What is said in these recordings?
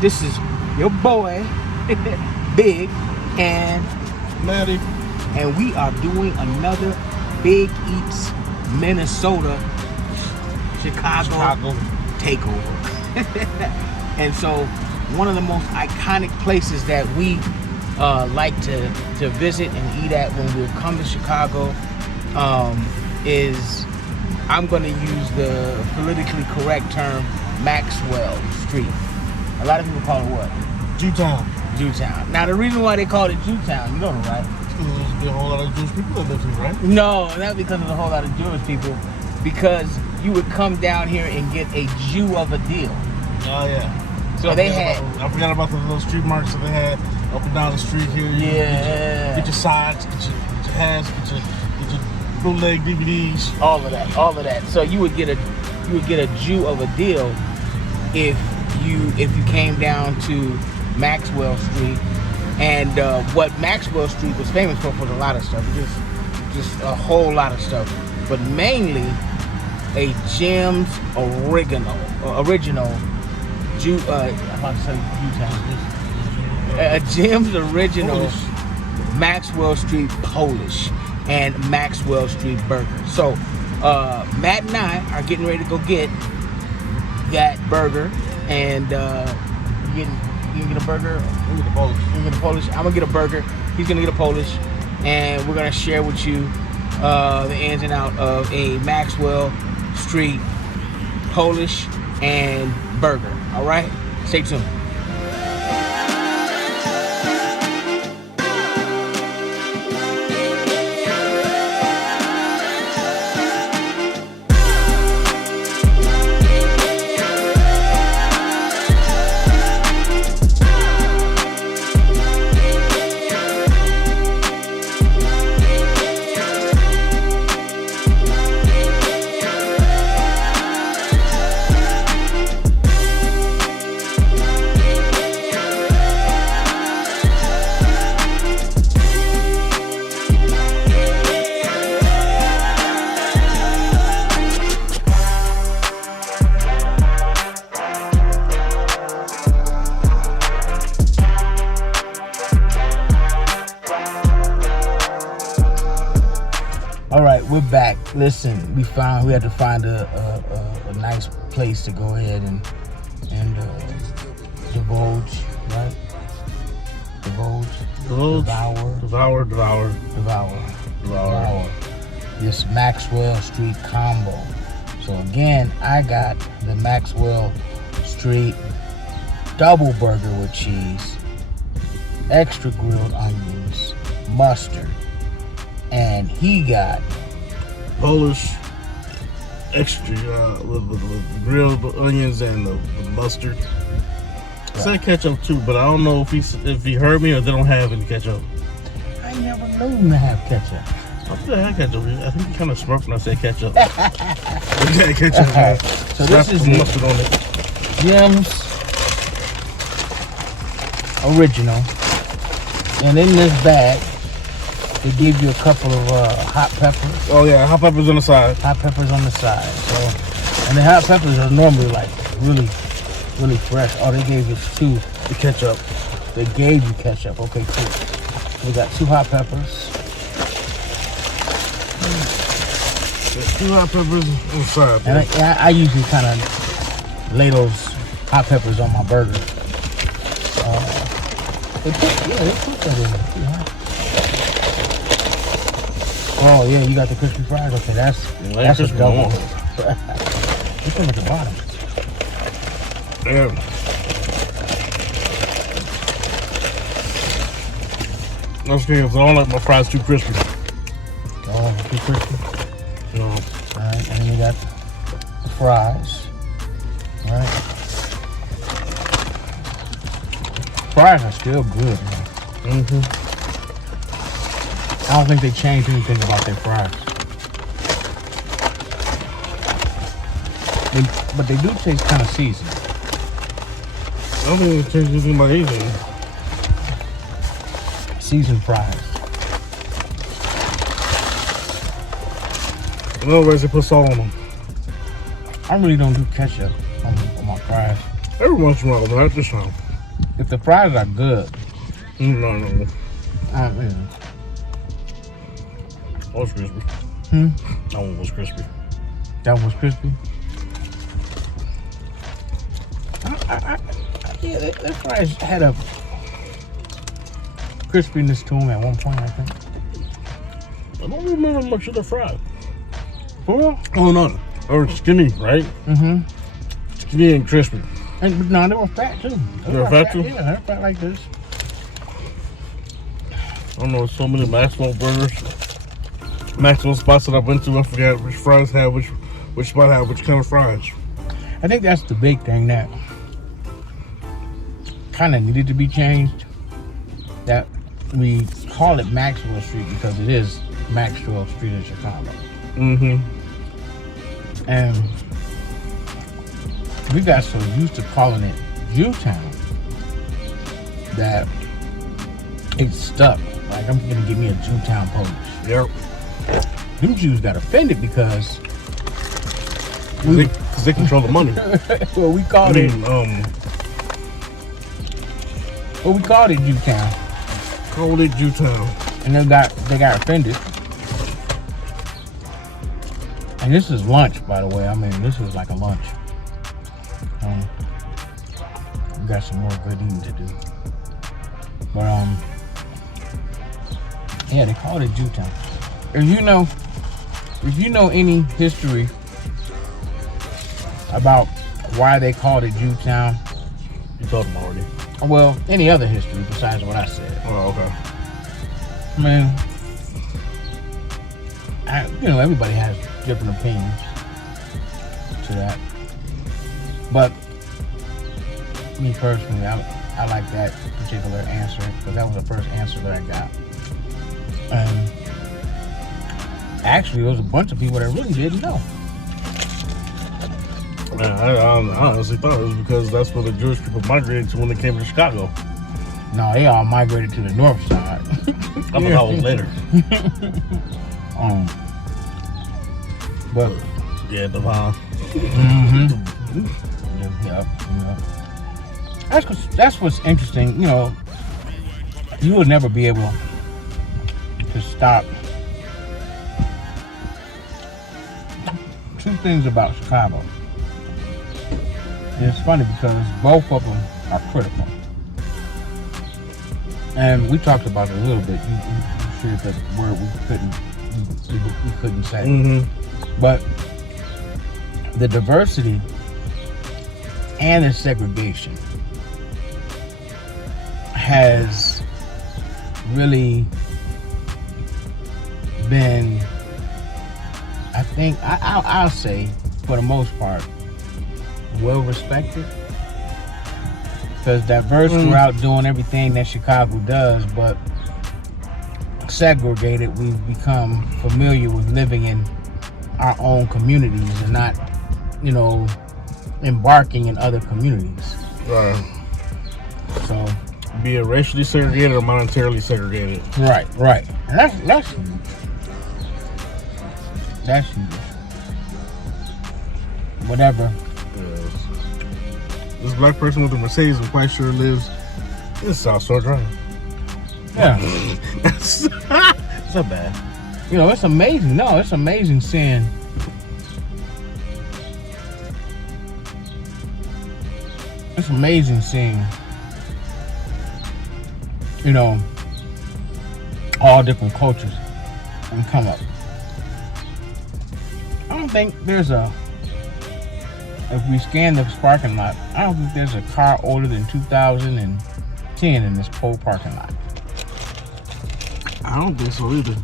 This is your boy, Bigg and Matty. And we are doing another Big Eats Minnesota Chicago takeover. And so one of the most iconic places that we like to visit and eat at when we come to Chicago is, I'm going to use the politically correct term, Maxwell Street. A lot of people call it what? Jewtown. Jewtown. Now the reason why they call it Jewtown, you know, right? There's a whole lot of Jewish people that live here, right? No, not because there's a whole lot of Jewish people. Because you would come down here and get a Jew of a deal. Oh, yeah. So they had... I forgot about the little street marks that they had up and down the street here. Yeah. Get your sides, get your hats, get your bootleg DVDs. All of that. So you would get a Jew of a deal if you came down to Maxwell Street. And what Maxwell Street was famous for was a lot of stuff, just a whole lot of stuff, but mainly a Jim's original Jew. I'm about to say Jewtown. A Jim's original Maxwell Street Polish and Maxwell Street Burger. So Matt and I are getting ready to go get that burger, and you can get a burger. We get a Polish. You get a Polish. I'm gonna get a burger. He's gonna get a Polish, and we're gonna share with you the ins and out of a Maxwell Street Polish and burger. All right, stay tuned. All right, we're back. Listen, we had to find a nice place to go ahead and divulge, right? Devour this Maxwell Street combo. So again, I got the Maxwell Street double burger with cheese, extra grilled onions, mustard, and he got Polish extra with grilled onions and the mustard. Right. Said ketchup too, but I don't know if he heard me or they don't have any ketchup. I never knew him to have ketchup. I think I had ketchup. I think he kind of smart when I said ketchup. Yeah, ketchup. Right. So this is mustard on it. Jim's original, and in this bag they give you a couple of hot peppers. Oh yeah, hot peppers on the side. Hot peppers on the side. So, and the hot peppers are normally like really fresh. Oh, they gave you two. The ketchup. They gave you ketchup. Okay, cool. We got 2 hot peppers. There's 2 hot peppers on the side. And I usually kind of lay those hot peppers on my burger. They put that in there. Yeah. Oh yeah, you got the crispy fries. Okay, that's a double. This one at the bottom. Yeah. That's okay, because I don't like my fries too crispy. Oh, too crispy? No. Alright, and then you got the fries. Alright. Fries are still good, man. I don't think they changed anything about their fries. But they do taste kind of seasoned. I don't think they changed anything about anything. Seasoned fries. In other words, they put salt on them. I really don't do ketchup on my fries. Every once in a while, but not this time. if the fries are good, No. you know, That was crispy. That one was crispy. that was crispy. Yeah, that fries had a crispiness to them at one point, I think. I don't remember much of the fry. For real? Oh no, or skinny, right? Mm-hmm. Skinny and crispy. And no, they were fat too. They were fat too? Yeah, they're fat like this. I don't know, so many Maxwell burgers. Maxwell spots that I went to, I forgot which fries had which spot had which kind of fries. I think that's the big thing that kind of needed to be changed. That we call it Maxwell Street because it is Maxwell Street in Chicago. Mm-hmm. And we got so used to calling it Jewtown that it stuck. Like, I'm gonna give me a Jewtown Polish. Yep. Them Jews got offended because Because they control the money. well, we called it Jewtown. Called it Jewtown. And they got offended. And this is lunch, by the way. I mean, this is like a lunch. We got some more good eating to do. But yeah, they call it Jewtown. If you know any history about why they called it Jewtown, You told them already. well, any other history besides what I said. Oh, okay. I mean, everybody has different opinions to that. But me personally, I like that particular answer because that was the first answer that I got. Actually, there was a bunch of people that really didn't know. Man, I honestly thought it was because that's where the Jewish people migrated to when they came to Chicago. No, they all migrated to the north side. I thought that was later. But Yeah, Devon. Yeah. That's what's interesting. You will never be able to stop two things about Chicago. And it's funny because both of them are critical. And we talked about it a little bit. You shared that word we couldn't say. Mm-hmm. But the diversity and the segregation has really been, I think, I'll say, for the most part, well respected. Because diverse, we're out doing everything that Chicago does, but segregated, we've become familiar with living in our own communities and not, embarking in other communities. Right. So, Be it racially segregated or monetarily segregated. right. And that's huge. That's huge. Whatever. Yes. This black person with the Mercedes, I'm quite sure lives in South Shore Drive. Yeah. It's not bad. It's amazing. No, it's amazing seeing all different cultures and come up. I don't think there's if we scan this parking lot, I don't think there's a car older than 2010 in this whole parking lot. I don't think so either.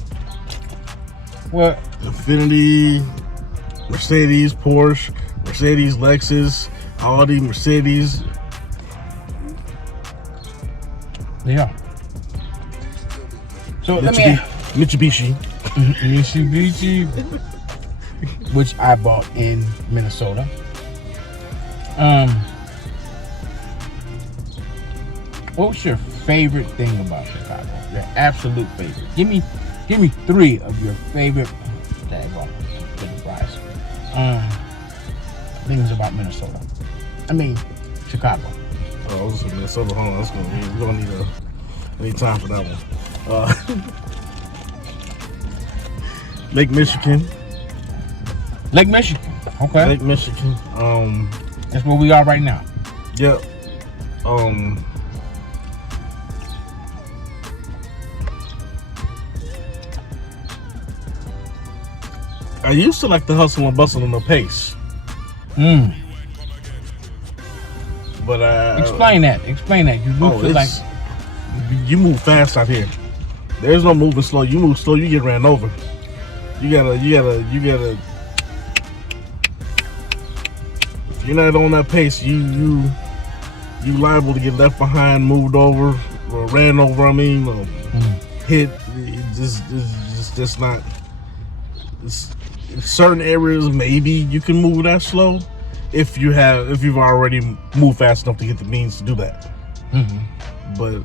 Well, Infiniti, Mercedes, Porsche, Mercedes, Lexus, Audi, Mercedes. yeah. So Mitsubishi. Mitsubishi, which I bought in Minnesota. What's your favorite thing about Chicago? Your absolute favorite. Give me 3 of your favorite things about Minnesota. Chicago. Oh, I was in Minnesota. Hold on, we're gonna need time for that one. Lake Michigan. Lake Michigan. Okay. Lake Michigan. That's where we are right now. Yep. I used to like the hustle and bustle and the pace. But explain that. You feel like you move fast out here. There's no moving slow. You move slow, you get ran over. You gotta. If you're not on that pace, you liable to get left behind, moved over, or ran over. I mean, or hit. It's just not. Certain areas, maybe you can move that slow if you've already moved fast enough to get the means to do that. But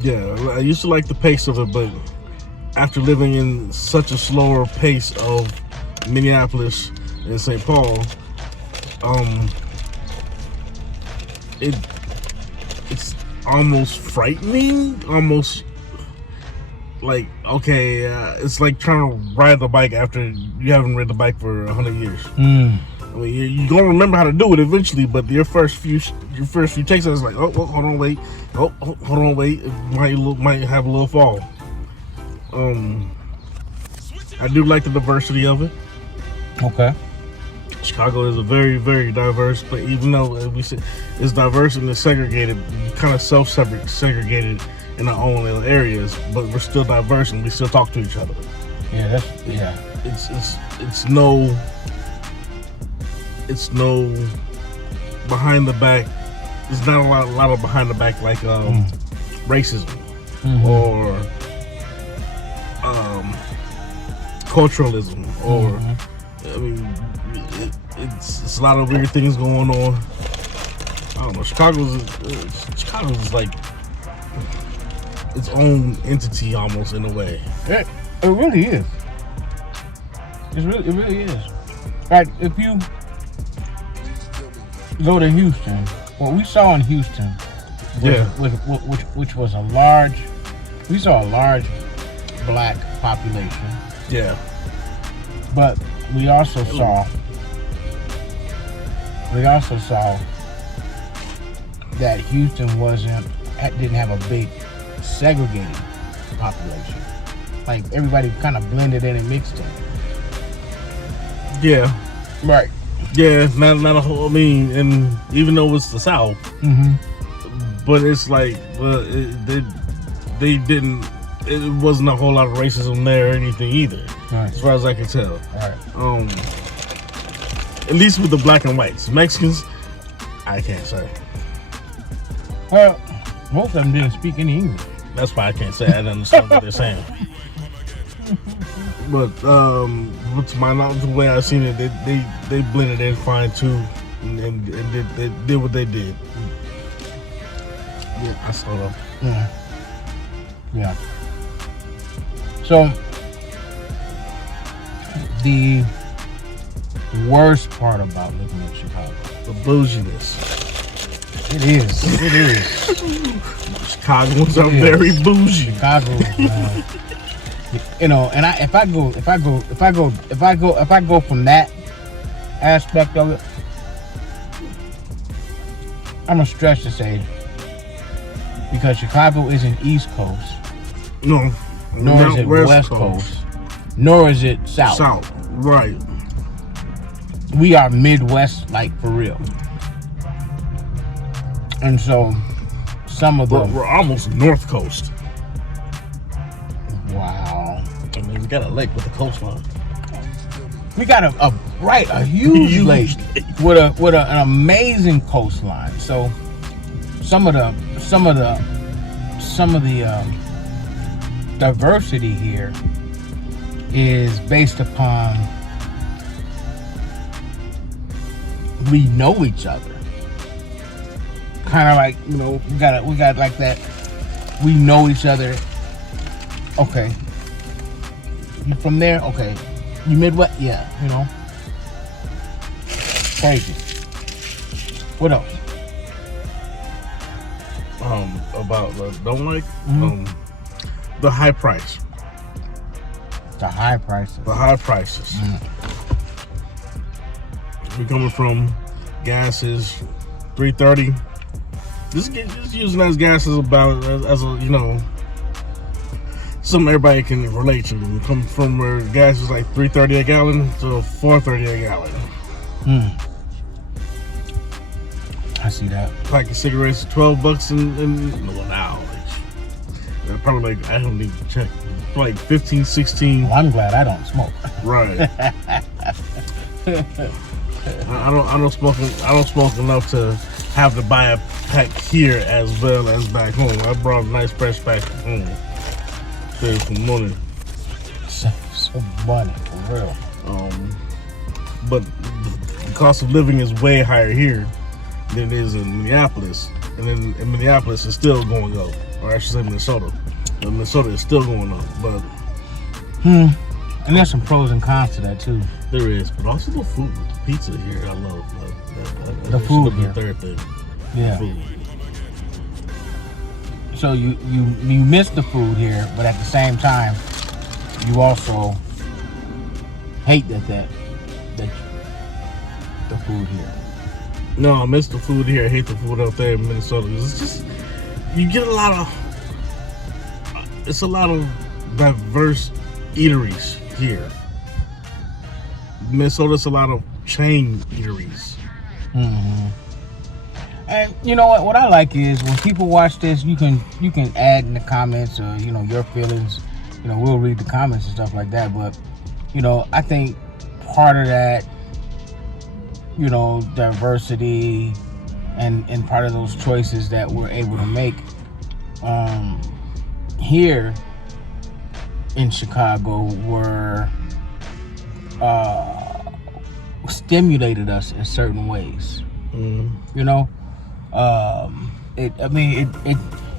yeah, I used to like the pace of it, but after living in such a slower pace of Minneapolis and St. Paul, it's almost frightening, almost like, okay, it's like trying to ride the bike after you haven't ridden the bike for 100 years. I mean, you're gonna remember how to do it eventually, but your first few takes, it's like, oh, hold on, wait, hold on, wait, it might have a little fall. I do like the diversity of it. Okay. Chicago is a very, very diverse, but even though we say it's diverse and it's segregated, kind of self-segregated in our own little areas, but we're still diverse and we still talk to each other. Yeah, It's no behind the back. There's not a lot of behind the back like racism or culturalism or I mean it's a lot of weird things going on. I don't know. Chicago's like its own entity almost in a way. It really is. It really is. Like if you go to Houston, what we saw in Houston, which was a large black population. Yeah. But we also saw that Houston didn't have a big segregated population. Like everybody kind of blended in and mixed in. Yeah. Right. Yeah, not a whole. I mean, and even though it's the South, but it's like they didn't. It wasn't a whole lot of racism there or anything either, right, as far as I can tell. Right. At least with the black and whites, Mexicans, I can't say. Well, most of them didn't speak any English. That's why I can't say I didn't understand what they're saying. But to my knowledge, the way I've seen it, they blended in fine too, and they did what they did. Yeah, I saw that. Yeah. So the worst part about living in Chicago, the bouginess. It is. Chicagoans are very bougie. Chicago, and if I go from that aspect of it, I'm gonna stretch to say because Chicago isn't East Coast, no, nor is it West Coast, nor is it South. South, right? We are Midwest, like for real. And so, some of them... We're almost North Coast. Wow. I mean, we got a lake with a coastline. We got a huge lake with an amazing coastline. So, some of the diversity here is based upon we know each other. Kind of like, we got like that. We know each other. Okay. You from there? Okay. You Midwest? Yeah. Crazy. What else? About don't like the high price. The high prices. The high prices. We're coming from gas is $3.30. Just using as gas as about as a something everybody can relate to. We come from where gas is like $3.30 a gallon to $4.30 a gallon. I see that. Pack of cigarettes, $12 now. Probably like, I don't even check. Like 15, 16. Well, I'm glad I don't smoke. Right. I don't smoke enough to have to buy a pack here as well as back home. I brought a nice fresh pack home. Save some money. Save some money, for real. But the cost of living is way higher here than it is in Minneapolis. And then in Minneapolis, it's still going up. Or I should say Minnesota. Minnesota is still going up, but and there's some pros and cons to that too. There is, but also the food, the pizza here, I love the food here. The third thing, yeah. The food. So you miss the food here, but at the same time, you also hate that the food here. No, I miss the food here. I hate the food out there in Minnesota. It's just you get a lot of diverse eateries here. Minnesota's a lot of chain eateries. And you know what I like is when people watch this, you can add in the comments or your feelings. We'll read the comments and stuff like that. But I think part of that diversity and part of those choices that we're able to make here in Chicago were stimulated us in certain ways.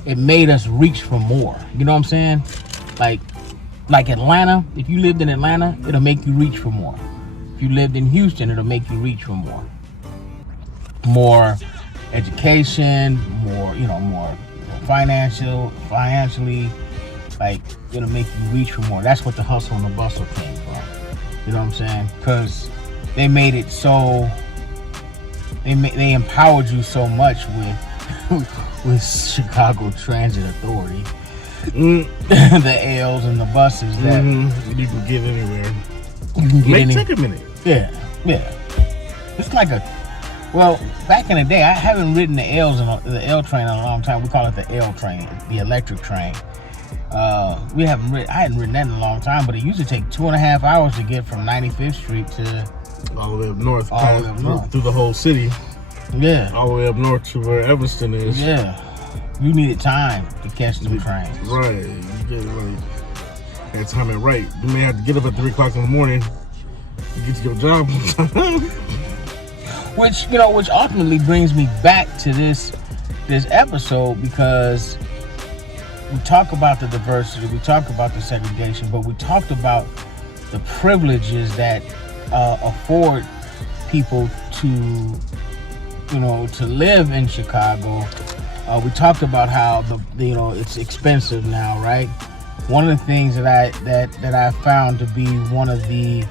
It made us reach for more. You know what I'm saying? Like Atlanta, if you lived in Atlanta, it'll make you reach for more. If you lived in Houston, it'll make you reach for more. More education, more financially, like it'll make you reach for more. That's what the hustle and the bustle came from. You know what I'm saying? Because they made it so they empowered you so much with Chicago Transit Authority, the L's and the buses that you can get anywhere. You can get take a minute. Yeah. It's like back in the day, I haven't ridden the the L train in a long time. We call it the L train, the electric train. I hadn't ridden that in a long time, but it used to take 2.5 hours to get from 95th Street to all the way up north, through the whole city. Yeah. All the way up north to where Evanston is. Yeah. You needed time to catch them trains. Right. You get that time it right. You may have to get up at 3 o'clock in the morning to get to your job on time. Which ultimately brings me back to this episode, because we talk about the diversity, we talk about the segregation, but we talked about the privileges that afford people to live in Chicago. We talked about how it's expensive now, right? One of the things that I found to be one of the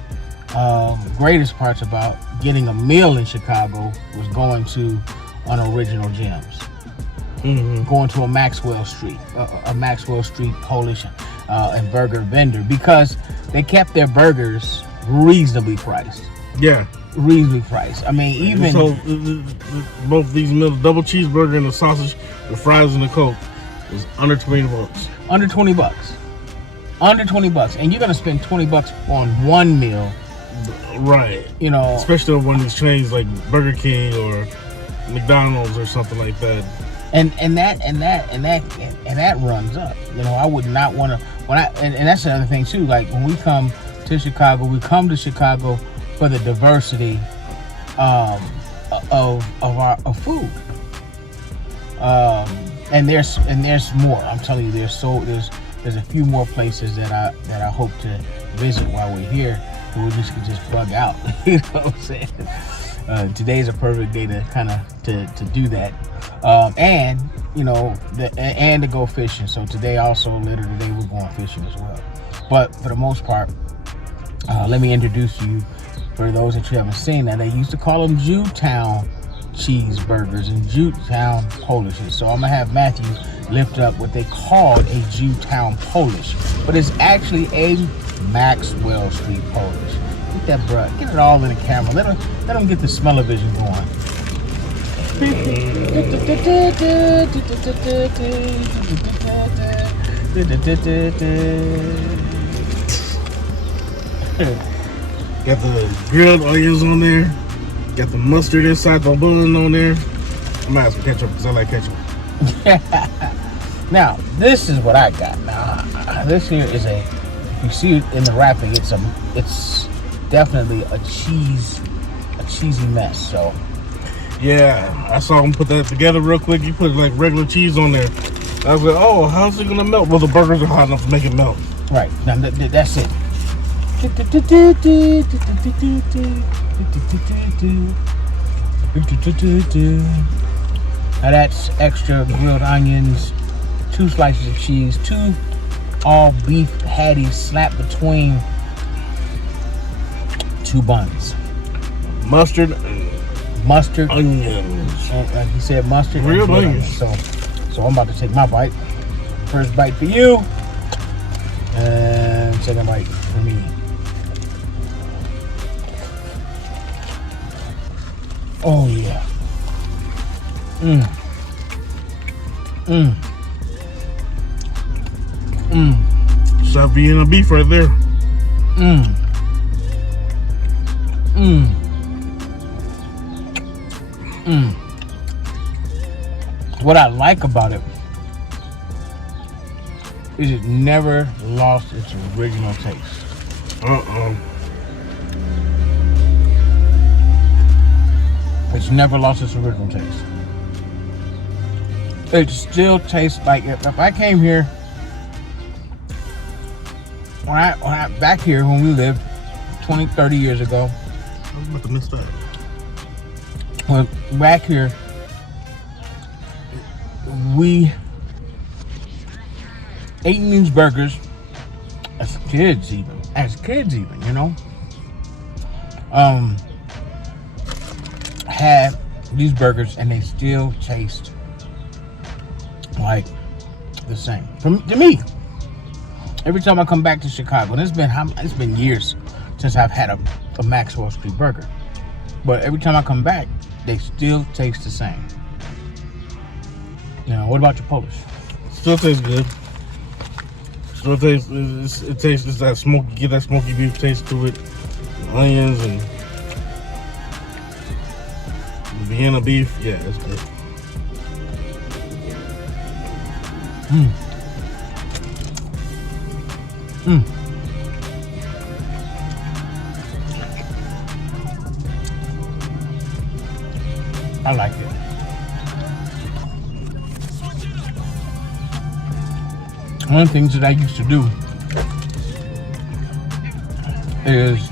greatest parts about getting a meal in Chicago was going to Unoriginal Gems. Going to a Maxwell Street Polish and burger vendor, because they kept their burgers reasonably priced. Yeah. Reasonably priced. I mean, even so, both these meals, double cheeseburger and the sausage, the fries and the Coke, was under $20. Under $20. Under $20, and you're gonna spend $20 on one meal, right? Especially on one of these chains like Burger King or McDonald's or something like that. And that runs up. I would not want to. And that's the other thing too. Like when we come to Chicago, we come to Chicago for the diversity of food. And there's more. I'm telling you, there's a few more places that I hope to visit while we're here, where we can just bug out. You know what I'm saying? today's a perfect day to kind of to do that, and you know, and to go fishing. So today also later today we're going fishing as well. But for the most part, let me introduce you, for those that you haven't seen, that they used to call them Jewtown cheeseburgers and Jewtown Polishes. So I'm gonna have Matthew lift up what they called a Jewtown Polish, but it's actually a Maxwell Street Polish. Get that, bro. Get it all in the camera. Let them get the smell-o-vision going. Got the grilled onions on there. Got the mustard inside the bun on there. I might have some ketchup because I like ketchup. Now, this is what I got. Now, this here is you see it in the wrapping, it's definitely a cheesy mess. So, yeah, I saw him put that together real quick. He put like regular cheese on there. I was like, oh, how's it gonna melt? Well, the burgers are hot enough to make it melt. Right, now that's it. Now that's extra grilled onions, 2 slices of cheese, 2 all beef patties slapped between 2 buns. Mustard, onions. Like you said, mustard, grilled onions. So I'm about to take my bite. First bite for you, and second bite for me. Oh yeah. Stop being a beef right there. What I like about it is it never lost its original taste. It's never lost its original taste. It still tastes like if I came here when I back here when we lived 20, 30 years ago. I was about to miss that. Well, back here we ate these burgers as kids even, you know. Had these burgers and they still taste like the same to me. Every time I come back to Chicago, and it's been years since I've had a Maxwell Street burger, but every time I come back, they still taste the same. You know, what about your Polish? Still tastes good. Still tastes. It tastes that smoky. Get that smoky beef taste to it. Onions and Vienna beef. Yeah, it's good. I like it. One of the things that I used to do is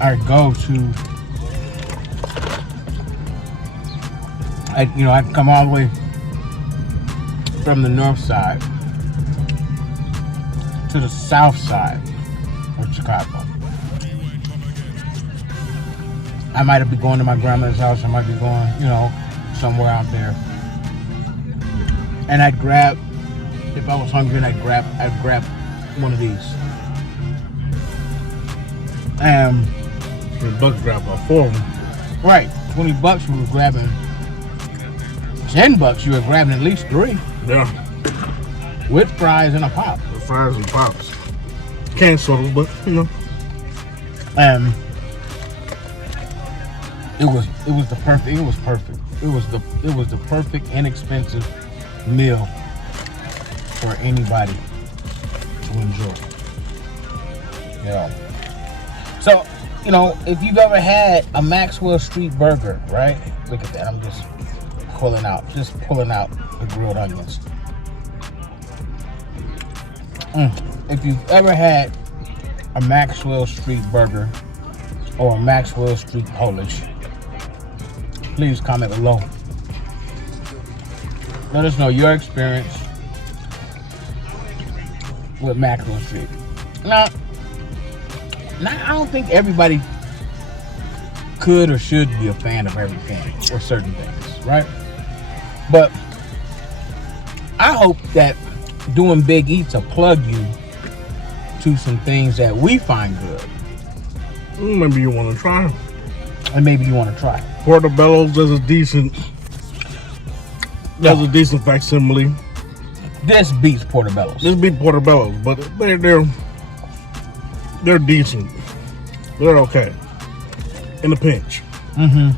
I'd come all the way from the north side to the south side of Chicago. I might be going to my grandmother's house. I might be going, somewhere out there. And I'd grab, if I was hungry, and I'd grab one of these. And $20 grab about 4 of them. Right, $20 we were grabbing. $10 you were grabbing at least 3. Yeah. With fries and a pop. With fries and pops. Canned sodas, but It was perfect. It was the perfect inexpensive meal for anybody to enjoy. Yeah. So, if you've ever had a Maxwell Street burger, right? Look at that. I'm just pulling out the grilled onions. If you've ever had a Maxwell Street burger, or Maxwell Street Polish, please comment below. Let us know your experience with Maxwell Street. Now, I don't think everybody could or should be a fan of everything or certain things, right? But I hope that doing Big Eats will plug you to some things that we find good. Maybe you want to try them. And maybe you want to try it. Portobello's does a decent facsimile. This beats Portobello's. This beat Portobello's, but they're decent. They're okay. In the pinch. Mm-hmm.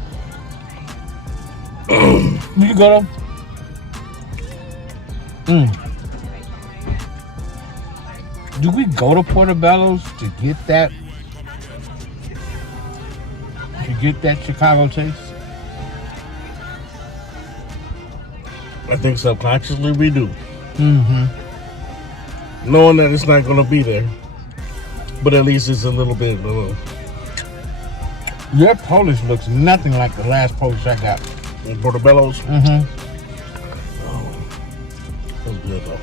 You go to do we go to Portobello's to get that Chicago taste? I think subconsciously we do. Mm-hmm. Knowing that it's not going to be there. But at least it's a little bit below. Your Polish looks nothing like the last Polish I got. In Portobello's? Mm-hmm. Oh, that was good though.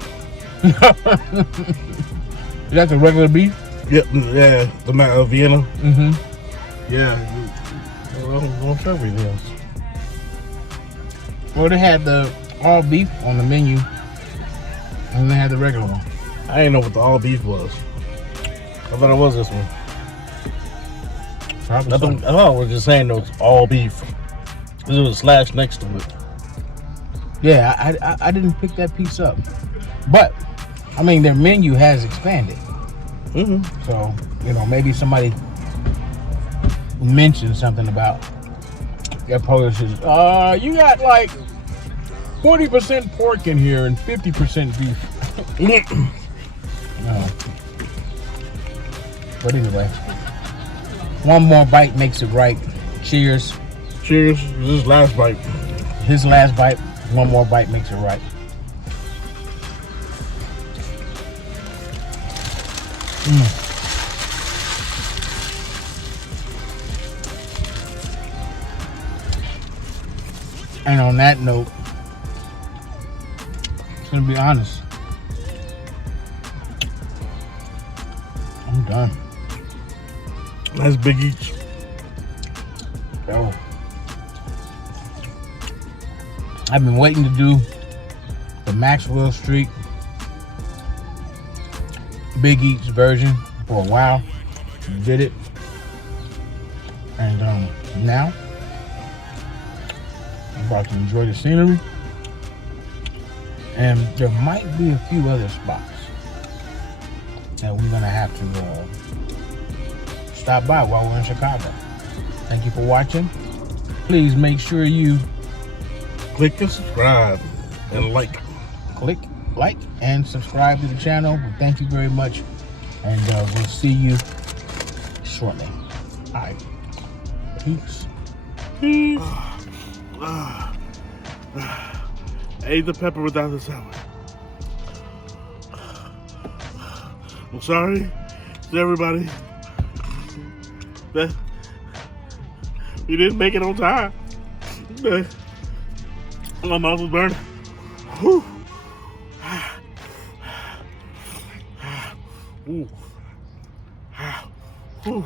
Is that the regular beef? Yep, yeah, the Vienna. Mm-hmm. Yeah, don't show me this. Well, they had the all beef on the menu, and they had the regular one. I didn't know what the all beef was. I thought it was this one. I thought it was just saying though, it's all beef. There was a slash next to it. Yeah, I didn't pick that piece up, but I mean their menu has expanded. Mm-hmm. So maybe somebody mentioned something about their Polishes. You got like 40% pork in here and 50% beef. No. But anyway, one more bite makes it right. Cheers. Cheers. This is last bite. His last bite. One more bite makes it right. And on that note, I'm gonna be honest. I'm done. That's Big Eats. Oh. I've been waiting to do the Maxwell Street Big Eats version for a while. Did it. And now I'm about to enjoy the scenery. And there might be a few other spots that we're gonna have to stop by while we're in Chicago. Thank you for watching. Please make sure you click and subscribe and like. Click, like, and subscribe to the channel. Thank you very much. And we'll see you shortly. All right. Peace. Peace. Ate the pepper without the salad. I'm sorry to everybody that we didn't make it on time. My mouth was burning. Whew. Ooh. Ooh.